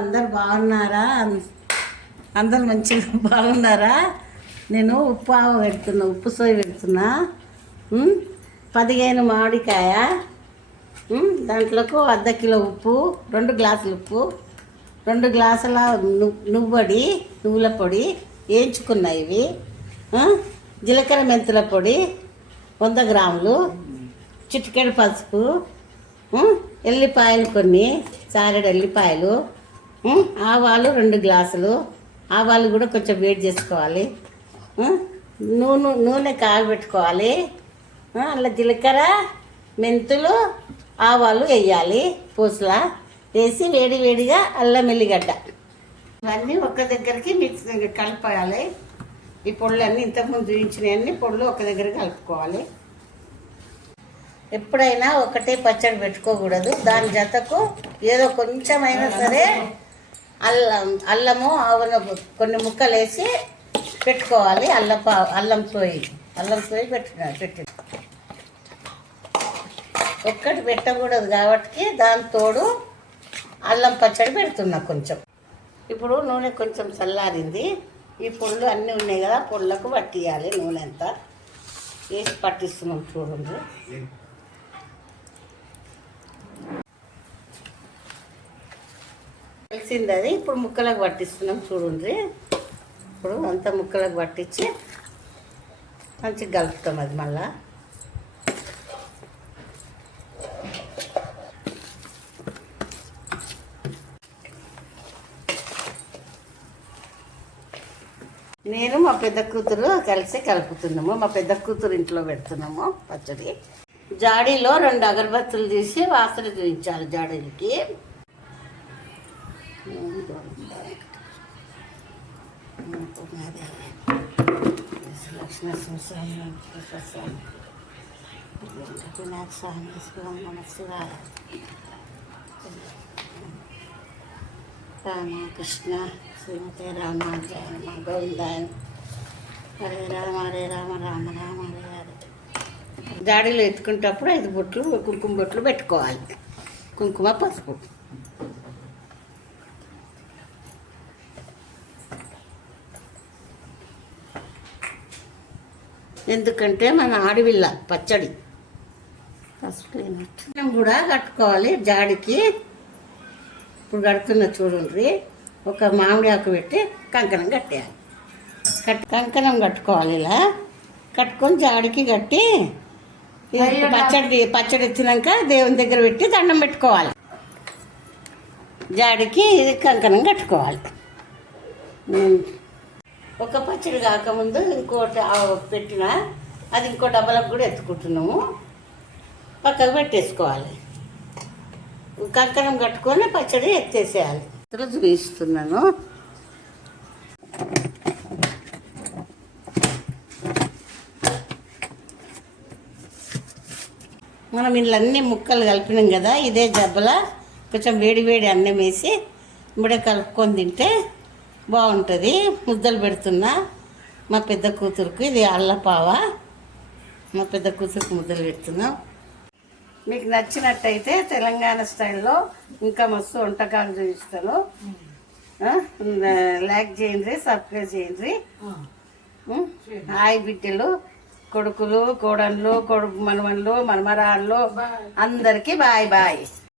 అందరు బాగున్నారా? అందరు మంచిగా బాగున్నారా? నేను ఉప్పు పెడుతున్నా, ఉప్పు సోయి పెడుతున్నా. 15 మామిడికాయ, దాంట్లోకి అర్ధ కిలో ఉప్పు, 2 గ్లాసులు ఉప్పు, 2 గ్లాసుల నువ్వుల పొడి వేయించుకున్నాయి ఇవి. జీలకర్ర మెంతుల పొడి 100 గ్రాములు, చిటికెడు పసుపు, ఎల్లిపాయలు కొన్ని, చారెడు ఎల్లిపాయలు, ఆవాలు 2 గ్లాసులు. ఆవాలు కూడా కొంచెం వేడి చేసుకోవాలి. నూనె కాగబెట్టుకోవాలి. అలా జీలకర్ర మెంతులు ఆవాలు వేయాలి. పూసలా వేసి వేడిగా అల్లం ఎల్లిగడ్డ ఇవన్నీ ఒక్క దగ్గరికి మిక్స్ కలపాలి. ఈ పొడులన్నీ ఇంతకుముందు చూపించినవన్నీ పొడులు ఒక దగ్గర కలుపుకోవాలి. ఎప్పుడైనా ఒకటే పచ్చడి పెట్టుకోకూడదు. దాని జతకు ఏదో కొంచెమైనా సరే అల్లము ఆవుల కొన్ని ముక్కలు వేసి పెట్టుకోవాలి. అల్లం సోయి పెట్టి ఒక్కటి పెట్టకూడదు కాబట్టి దాని తోడు అల్లం పచ్చడి పెడుతున్నా కొంచెం. ఇప్పుడు నూనె కొంచెం చల్లారింది. ఈ పొడులు అన్నీ ఉన్నాయి కదా, పొడులకు పట్టియాలి. నూనె అంతా వేసి పట్టిస్తున్నాం చూడండి. తెలిసింది అది. ఇప్పుడు ముక్కలకు పట్టిస్తున్నాం చూడండి. ఇప్పుడు అంతా ముక్కలకు పట్టించి మంచిగా కలుపుతాం. అది మళ్ళా నేను మా పెద్ద కూతురు కలిసి కలుపుతున్నాము. మా పెద్ద కూతురు ఇంట్లో పెడుతున్నాము పచ్చడి. జాడీలో 2 అగరబత్తులు తీసి వాసన చూపించాలి జాడీలకి. రామకృష్ణ శ్రీమతి రామాజయ గోవిందాయ హరే రామ రామ రామ హరే హరే. జాడీలో ఎత్తుకునేటప్పుడు 5 బొట్లు కుంకుమ బొట్లు పెట్టుకోవాలి. కుంకుమ పసుపు. ఎందుకంటే మన ఆడవిల్ల పచ్చడి పసుపు కూడా కట్టుకోవాలి జాడికి. ఇప్పుడు కడుతున్న చూడండి. ఒక మామిడి ఆకు పెట్టి కంకణం కట్టేయాలి. కంకణం కట్టుకోవాలి. ఇలా కట్టుకొని జాడికి కట్టి పచ్చడి ఎత్తినాక దేవుని దగ్గర పెట్టి దండం పెట్టుకోవాలి. జాడికి కంకణం కట్టుకోవాలి. ఒక పచ్చడి కాకముందు ఇంకోటి పెట్టిన అది ఇంకో డబ్బలకు కూడా ఎత్తుకుంటున్నాము. పక్కకు పెట్టేసుకోవాలి. కంకణం కట్టుకొని పచ్చడి ఎత్తేసేయాలి. చూపిస్తున్నాను. మనం ఇళ్ళన్నీ ముక్కలు కలిపినాం కదా, ఇదే జబ్బల కొంచెం వేడి అన్నం వేసి ఇప్పుడే కలుపుకొని తింటే బాగుంటుంది. ముద్దలు పెడుతున్నా మా పెద్ద కూతురుకు. ఇది అల్లపావ. మా పెద్ద కూతురుకు ముద్దలు పెడుతున్నాం. మీకు నచ్చినట్టయితే తెలంగాణ స్టైల్లో ఇంకా మస్తు వంటకాలు చూపిస్తాను. లైక్ చేయండి, సబ్స్క్రైబ్ చేయండి. హాయ్ బిడ్డలు, కొడుకులు, కోడళ్ళు, మనవళ్ళు, మనమరాళ్ళు అందరికీ బాయ్.